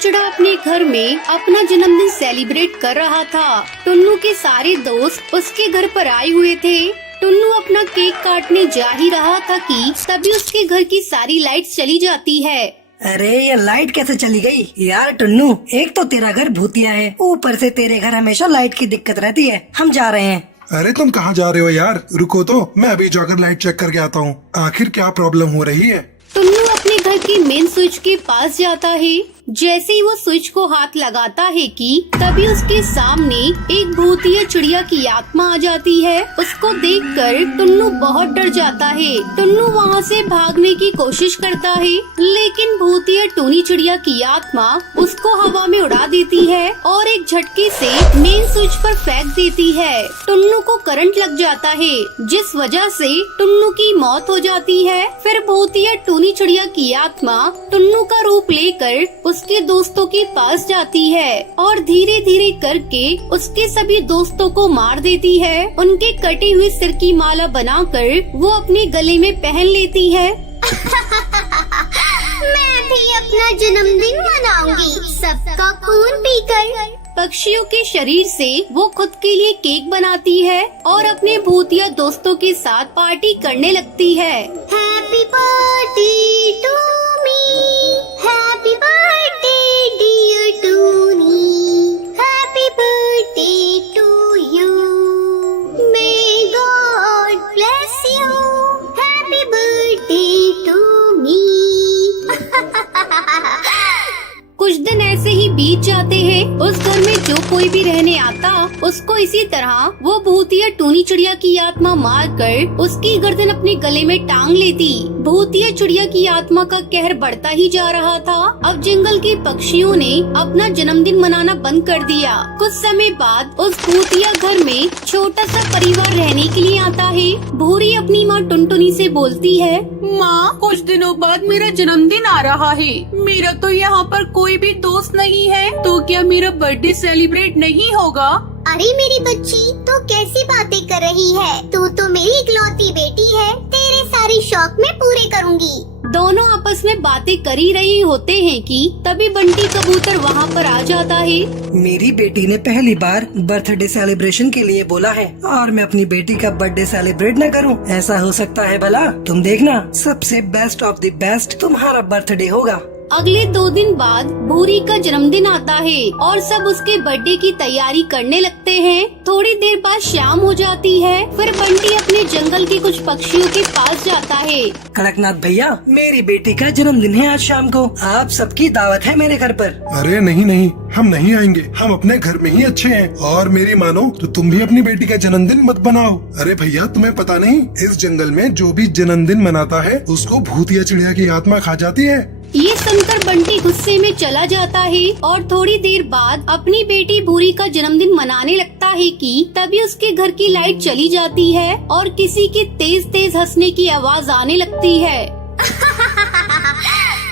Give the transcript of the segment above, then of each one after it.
चिड़चिड़ा अपने घर में अपना जन्मदिन सेलिब्रेट कर रहा था। टुन्नू के सारे दोस्त उसके घर पर आए हुए थे। टुन्नू अपना केक काटने जा ही रहा था कि तभी उसके घर की सारी लाइट्स चली जाती है। अरे ये लाइट कैसे चली गई यार टुन्नू, एक तो तेरा घर भूतिया है, ऊपर से तेरे घर हमेशा लाइट की दिक्कत रहती है। हम जा रहे हैं। अरे तुम कहाँ जा रहे हो यार, रुको तो मैं अभी जाकर लाइट चेक करके आता हूँ, आखिर क्या प्रॉब्लम हो रही है। टुन्नू अपने घर के मेन स्विच के पास जाता है। जैसे ही वो स्विच को हाथ लगाता है कि तभी उसके सामने एक भूतिया चिड़िया की आत्मा आ जाती है। उसको देखकर टुन्नू बहुत डर जाता है। टुन्नू वहाँ से भागने की कोशिश करता है, लेकिन भूतिया टूनी चिड़िया की आत्मा उसको हवा में उड़ा देती है और एक झटके से मेन स्विच पर फेंक देती है। टुन्नू को करंट लग जाता है, जिस वजह से टुन्नू की मौत हो जाती है। फिर भूतिया टूनी चिड़िया की आत्मा टुन्नू का रूप लेकर उसके दोस्तों के पास जाती है और धीरे धीरे करके उसके सभी दोस्तों को मार देती है। उनके कटे हुए सिर की माला बनाकर वो अपने गले में पहन लेती है। मैं भी अपना जन्मदिन मनाऊंगी, सबका खून पीकर। पक्षियों के शरीर से वो खुद के लिए केक बनाती है और अपने भूतिया दोस्तों के साथ पार्टी करने लगती है। Happy birthday to me, happy birthday dear Tuni, happy birthday to you, may God bless you, happy birthday to me. कुछ दिन ऐसे ही बीत जाते हैं। उस घर में जो कोई भी रहने आता उसको इसी तरह वो भूतिया टूनी चिड़िया की आत्मा मारकर उसकी गर्दन अपने गले में टांग लेती। भूतिया चिड़िया की आत्मा का कहर बढ़ता ही जा रहा था। अब जंगल के पक्षियों ने अपना जन्मदिन मनाना बंद कर दिया। कुछ समय बाद उस भूतिया घर में छोटा सा परिवार रहने के लिए आता है। भूरी अपनी माँ टुनटुनी से बोलती है, माँ, कुछ दिनों बाद मेरा जन्मदिन आ रहा है। मेरा तो यहाँ पर कोई भी दोस्त नहीं है, तो क्या मेरा बर्थडे सेलिब्रेट नहीं होगा? अरे मेरी बच्ची, तू कैसी बातें कर रही है? तू तो मेरी इकलौती बेटी है, तेरे सारे शौक मैं पूरे करूँगी। दोनों आपस में बातें कर ही रही होते हैं कि तभी बंटी कबूतर वहाँ पर आ जाता है। मेरी बेटी ने पहली बार बर्थडे सेलिब्रेशन के लिए बोला है और मैं अपनी बेटी का बर्थडे सेलिब्रेट न करूं? ऐसा हो सकता है भला? तुम देखना, सबसे बेस्ट ऑफ द बेस्ट तुम्हारा बर्थडे होगा। अगले 2 दिन बाद भूरी का जन्मदिन आता है और सब उसके बर्थडे की तैयारी करने लगते हैं। थोड़ी देर बाद शाम हो जाती है। फिर बंटी अपने जंगल के कुछ पक्षियों के पास जाता है। कड़कनाथ भैया, मेरी बेटी का जन्मदिन है आज शाम को, आप सबकी दावत है मेरे घर पर। अरे नहीं नहीं, हम नहीं आएंगे, हम अपने घर में ही अच्छे हैं। और मेरी मानो तो तुम भी अपनी बेटी का जन्मदिन मत बनाओ। अरे भैया, तुम्हें पता नहीं, इस जंगल में जो भी जन्मदिन मनाता है उसको भूतिया चिड़िया की आत्मा खा जाती है। ये सुनकर बंटी गुस्से में चला जाता है और थोड़ी देर बाद अपनी बेटी भूरी का जन्मदिन मनाने लगता है कि तभी उसके घर की लाइट चली जाती है और किसी के तेज तेज हंसने की आवाज आने लगती है।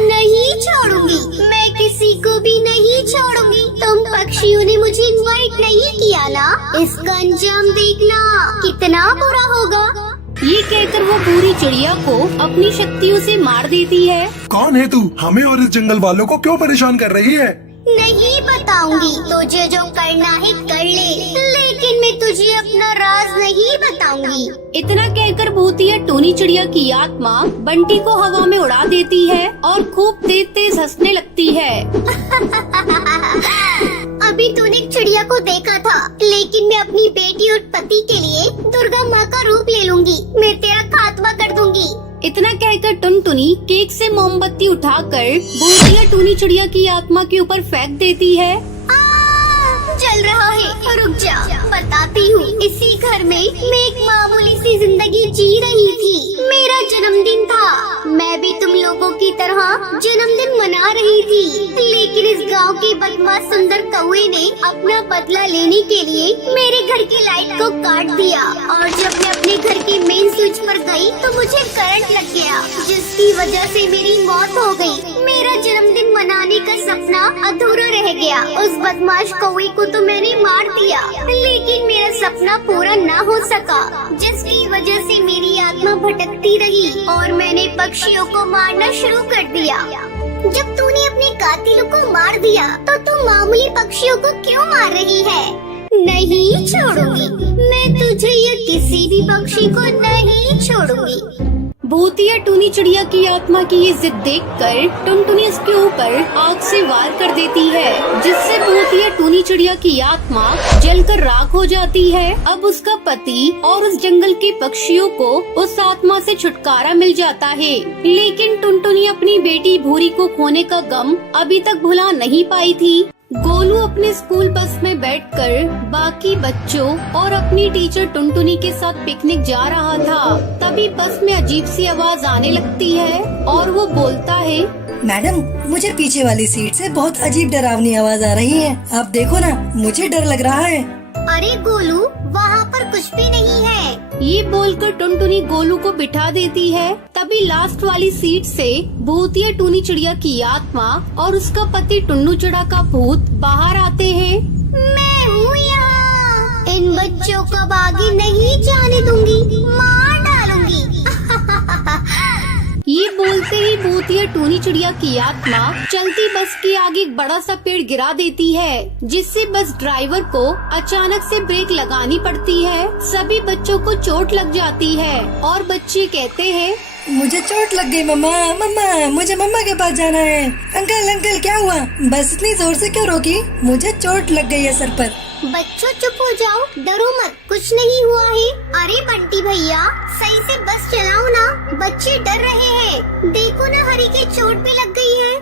नहीं छोड़ूंगी, मैं किसी को भी नहीं छोड़ूंगी। तुम पक्षियों ने मुझे इनवाइट नहीं किया ना, इसका अंजाम देखना कितना बुरा होगा। ये कहकर वो पूरी चिड़िया को अपनी शक्तियों से मार देती है। कौन है तू? हमें और इस जंगल वालों को क्यों परेशान कर रही है? नहीं बताऊंगी, तुझे जो करना है कर ले, लेकिन मैं तुझे अपना राज नहीं बताऊंगी। इतना कहकर भूतिया टूनी चिड़िया की आत्मा बंटी को हवा में उड़ा देती है और खूब तेज तेज हंसने लगती है। अभी तूने एक चिड़िया को देखा था, लेकिन मैं अपनी बेटी और पति के लिए दुर्गा माँ का रूप ले लूंगी। मैं तेरा खात्मा कर दूंगी। इतना कहकर टुनटुनी केक से मोमबत्ती उठाकर भूतिया टूनी चिड़िया की आत्मा के ऊपर फेंक देती है। जल रहा है, रुक जा, बताती हूँ। इसी घर में मैं एक मामूली सी जिंदगी जी रही थी। मेरा जन्मदिन था, मैं भी तुम लोगों की तरह जन्मदिन मना रही थी, लेकिन इस गांव के बदमाश सुंदर कौवे ने अपना बदला लेने के लिए मेरे घर की लाइट को काट दिया और जब मैं अपने घर के मेन स्विच पर गई तो मुझे करंट लग गया, जिसकी वजह से मेरी मौत हो गई। मेरा जन्मदिन मनाने का सपना अधूरा रह गया। उस बदमाश कौवे को तो मैंने मार दिया, लेकिन मेरा सपना पूरा न हो सका, जिसकी वजह से मेरी आत्मा भटकती रही और मैंने पक्षियों को मारना शुरू कर दिया। जब तूने अपने कातिलों को मार दिया तो तू मामूली पक्षियों को क्यों मार रही है? नहीं छोड़ूंगी मैं तुझे या किसी भी पक्षी को नहीं छोड़ूंगी। भूतिया टूनी चिड़िया की आत्मा की ये जिद देखकर टुनटुनी उसके ऊपर आग से वार कर देती है, जिससे भूतिया टूनी चिड़िया की आत्मा जलकर राख हो जाती है। अब उसका पति और उस जंगल के पक्षियों को उस आत्मा से छुटकारा मिल जाता है, लेकिन टुनटुनी अपनी बेटी भूरी को खोने का गम अभी तक भुला नहीं पाई थी। गोलू अपने स्कूल बस में बैठकर बाकी बच्चों और अपनी टीचर टुनटुनी के साथ पिकनिक जा रहा था। तभी बस में अजीब सी आवाज आने लगती है और वो बोलता है, मैडम मुझे पीछे वाली सीट से बहुत अजीब डरावनी आवाज आ रही है। आप देखो ना, मुझे डर लग रहा है। अरे गोलू, वहाँ पर कुछ भी नहीं है। ये बोलकर टुनटुनी गोलू को बिठा देती है। तभी लास्ट वाली सीट से भूतिया टूनी चिड़िया की आत्मा और उसका पति टुन्नू चिड़ा का भूत बाहर आते हैं। मैं हूँ यहाँ, इन बच्चों को आगे नहीं जाने दूंगी, मार डालूंगी। ये बोलते ही भूतिया टूनी चिड़िया की आत्मा चलती बस के आगे एक बड़ा सा पेड़ गिरा देती है, जिससे बस ड्राइवर को अचानक से ब्रेक लगानी पड़ती है। सभी बच्चों को चोट लग जाती है और बच्चे कहते हैं, मुझे चोट लग गई मम्मा, मम्मा मुझे मम्मा के पास जाना है। अंकल अंकल क्या हुआ, बस इतनी जोर से क्यों रोकी? मुझे चोट लग गई है सर पर। बच्चों चुप हो जाओ, डरो मत, कुछ नहीं हुआ है। अरे बंटी भैया, सही से बस चलाओ ना, बच्चे डर रहे हैं। देखो ना, हरी के चोट भी लग गई है।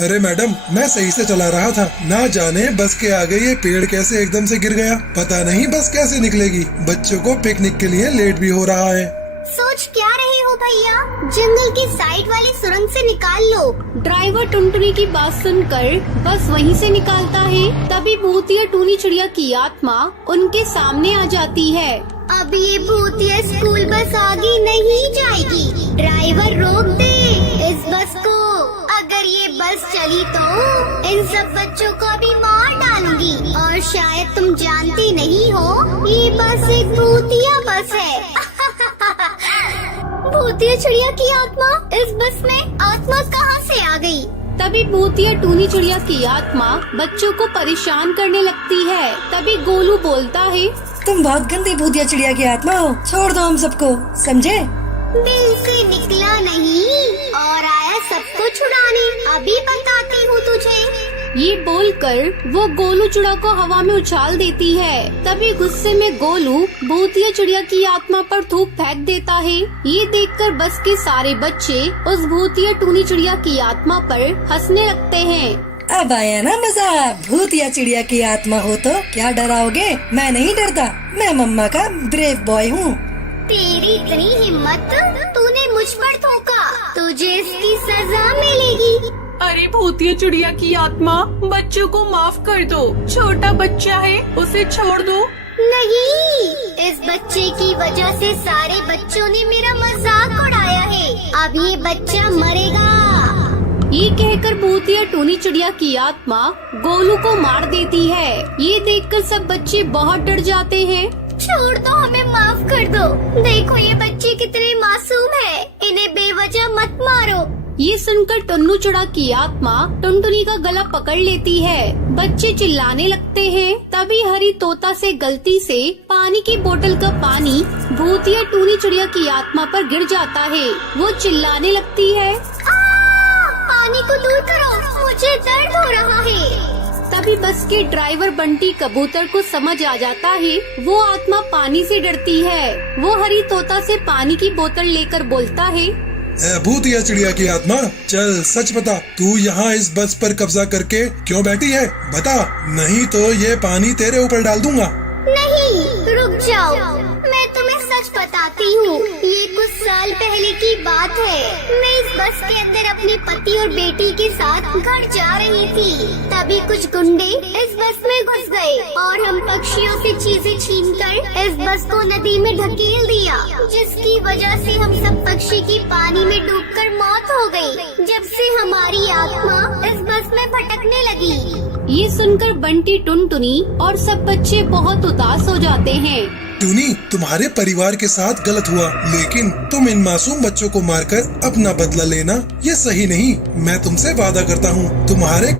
अरे मैडम, मैं सही से चला रहा था, ना जाने बस के आगे ये पेड़ कैसे एकदम से गिर गया। पता नहीं बस कैसे निकलेगी। बच्चों को पिकनिक के लिए लेट भी हो रहा है। सोच क्या रहे हो भैया, जंगल की साइड वाली सुरंग से निकाल लो। ड्राइवर टुनटुनी की बात सुनकर बस वहीं से निकालता है। तभी भूतिया टूनी चिड़िया की आत्मा उनके सामने आ जाती है। अब ये भूतिया स्कूल बस आगे नहीं जाएगी, ड्राइवर रोक दे इस बस को। अगर ये बस चली तो इन सब बच्चों को भी मार डालूंगी। और शायद तुम जानती नहीं हो, ये बस एक भूतिया बस है। भूतिया चिड़िया की आत्मा इस बस में आत्मा कहाँ से आ गई? तभी भूतिया टूनी चिड़िया की आत्मा बच्चों को परेशान करने लगती है। तभी गोलू बोलता है, तुम बहुत गंदी भूतिया चिड़िया की आत्मा हो, छोड़ दो हम सबको, समझे? दिल से निकला नहीं और आया सबको छुड़ाने। अभी बताती हूँ तुझे। ये बोलकर वो गोलू चिड़ा को हवा में उछाल देती है। तभी गुस्से में गोलू भूतिया चिड़िया की आत्मा पर थूक फेंक देता है। ये देखकर बस के सारे बच्चे उस भूतिया टूनी चिड़िया की आत्मा पर हंसने लगते हैं। अब आया ना मजा, भूतिया चिड़िया की आत्मा हो तो क्या डराओगे? मैं नहीं डरता, मैं मम्मा का ब्रेव बॉय हूँ। तेरी इतनी हिम्मत, तूने मुझ पर थूका, तुझे इसकी सजा मिलेगी। अरे भूतिया चिड़िया की आत्मा, बच्चों को माफ कर दो, छोटा बच्चा है, उसे छोड़ दो। नहीं, इस बच्चे की वजह से सारे बच्चों ने मेरा मजाक उड़ाया है। अब ये बच्चा मरेगा। ये कहकर भूतिया टूनी चिड़िया की आत्मा गोलू को मार देती है। ये देखकर सब बच्चे बहुत डर जाते हैं। छोड़ दो, हमें माफ कर दो। देखो ये बच्चे कितने मासूम है, इन्हें बेवजह मत मारो। ये सुनकर टुन्नू चिड़ा की आत्मा टुनटुनी का गला पकड़ लेती है। बच्चे चिल्लाने लगते हैं। तभी हरी तोता से गलती से पानी की बोतल का पानी भूतिया टूनी चिड़िया की आत्मा पर गिर जाता है। वो चिल्लाने लगती है, पानी को दूर करो, मुझे दर्द हो रहा है। तभी बस के ड्राइवर बंटी कबूतर को समझ आ जाता है वो आत्मा पानी से डरती है। वो हरी तोता से पानी की बोतल लेकर बोलता है, भूतिया चिड़िया की आत्मा, चल सच बता, तू यहाँ इस बस पर कब्जा करके क्यों बैठी है? बता, नहीं तो ये पानी तेरे ऊपर डाल दूंगा। नहीं, रुक जाओ, मैं तुम्हें सच बताती हूँ। ये कुछ साल पहले की बात है। मैं इस बस के अंदर अपने पति और बेटी के साथ घर जा रही थी। तभी कुछ गुंडे इस बस में घुस गए और हम पक्षियों से चीजें छीनकर इस बस को नदी में ढकेल दिया, जिसकी वजह से हम सब पक्षी की पानी में डूबकर मौत हो गई। जब से हमारी आत्मा इस बस में भटकने लगी। ये सुनकर बंटी टुनटुनी और सब बच्चे बहुत उदास हो जाते हैं। टूनी, तुम्हारे परिवार के साथ गलत हुआ, लेकिन तुम इन मासूम बच्चों को मारकर अपना बदला लेना ये सही नहीं। मैं तुमसे वादा करता हूँ तुम्हारे